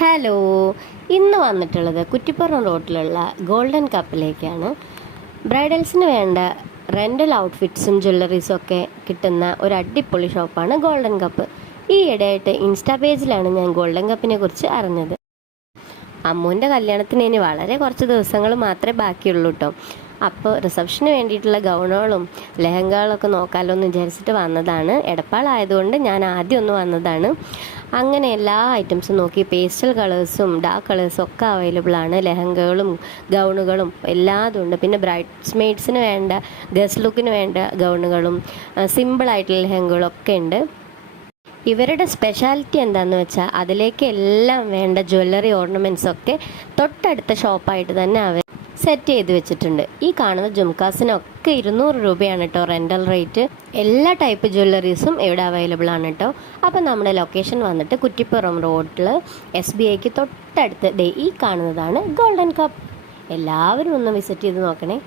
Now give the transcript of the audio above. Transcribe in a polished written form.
Hello, ഇന്ന് വന്നിട്ടുള്ളത് കുറ്റിപ്പുറം റോഡിലുള്ള ഗോൾഡൻ കപ്പിലേക്കാണ്. ബ്രൈഡൽസിന് വേണ്ട റെൻ്റൽ ഔട്ട്ഫിറ്റ്സും ജ്വല്ലറീസും ഒക്കെ കിട്ടുന്ന ഒരു അടിപൊളി ഷോപ്പാണ് ഗോൾഡൻ കപ്പ്. ഈ ഇടയായിട്ട് ഇൻസ്റ്റാ പേജിലാണ് ഞാൻ ഗോൾഡൻ കപ്പിനെ കുറിച്ച് അറിഞ്ഞത്. അമ്മുവിൻ്റെ കല്യാണത്തിന് ഇനി വളരെ കുറച്ച് ദിവസങ്ങൾ മാത്രമേ ബാക്കിയുള്ളൂ കേട്ടോ. അപ്പോൾ റിസപ്ഷന് വേണ്ടിയിട്ടുള്ള ഗൗണുകളും ലെഹങ്കകളൊക്കെ നോക്കാമല്ലോ എന്ന് വിചാരിച്ചിട്ട് വന്നതാണ്. എടപ്പാളായതുകൊണ്ട് ഞാൻ ആദ്യം ഒന്ന് വന്നതാണ്. അങ്ങനെ എല്ലാ ഐറ്റംസും നോക്കി. പേസ്റ്റൽ കളേഴ്സും ഡാർക്ക് കളേഴ്സും ഒക്കെ അവൈലബിൾ ആണ്. ലെഹങ്കകളും ഗൗണുകളും എല്ലാതും ഉണ്ട്. പിന്നെ ബ്രൈഡ്സ് മെയ്ഡ്സിന് വേണ്ട ഗസ്റ്റ് ലുക്കിന് വേണ്ട ഗൗണുകളും സിമ്പിളായിട്ടുള്ള ലെഹങ്കകളും ഒക്കെ ഉണ്ട്. ഇവരുടെ സ്പെഷ്യാലിറ്റി എന്താണെന്ന് വെച്ചാൽ അതിലേക്ക് എല്ലാം വേണ്ട ജ്വല്ലറി ഓർണമെൻറ്റ്സ് ഒക്കെ തൊട്ടടുത്ത ഷോപ്പായിട്ട് തന്നെ അവർ സെറ്റ് ചെയ്ത് വെച്ചിട്ടുണ്ട്. ഈ കാണുന്ന ജുംകാസിനൊക്കെ 200 രൂപയാണ് കേട്ടോ റെൻ്റൽ റേറ്റ്. എല്ലാ ടൈപ്പ് ജ്വല്ലറീസും ഇവിടെ അവൈലബിൾ ആണ് കേട്ടോ. അപ്പം നമ്മുടെ ലൊക്കേഷൻ വന്നിട്ട് കുറ്റിപ്പുറം റോഡിൽ SBIക്ക് തൊട്ടടുത്ത് ഈ കാണുന്നതാണ് ഗോൾഡൻ കപ്പ്. എല്ലാവരും ഒന്ന് വിസിറ്റ് ചെയ്ത് നോക്കണേ.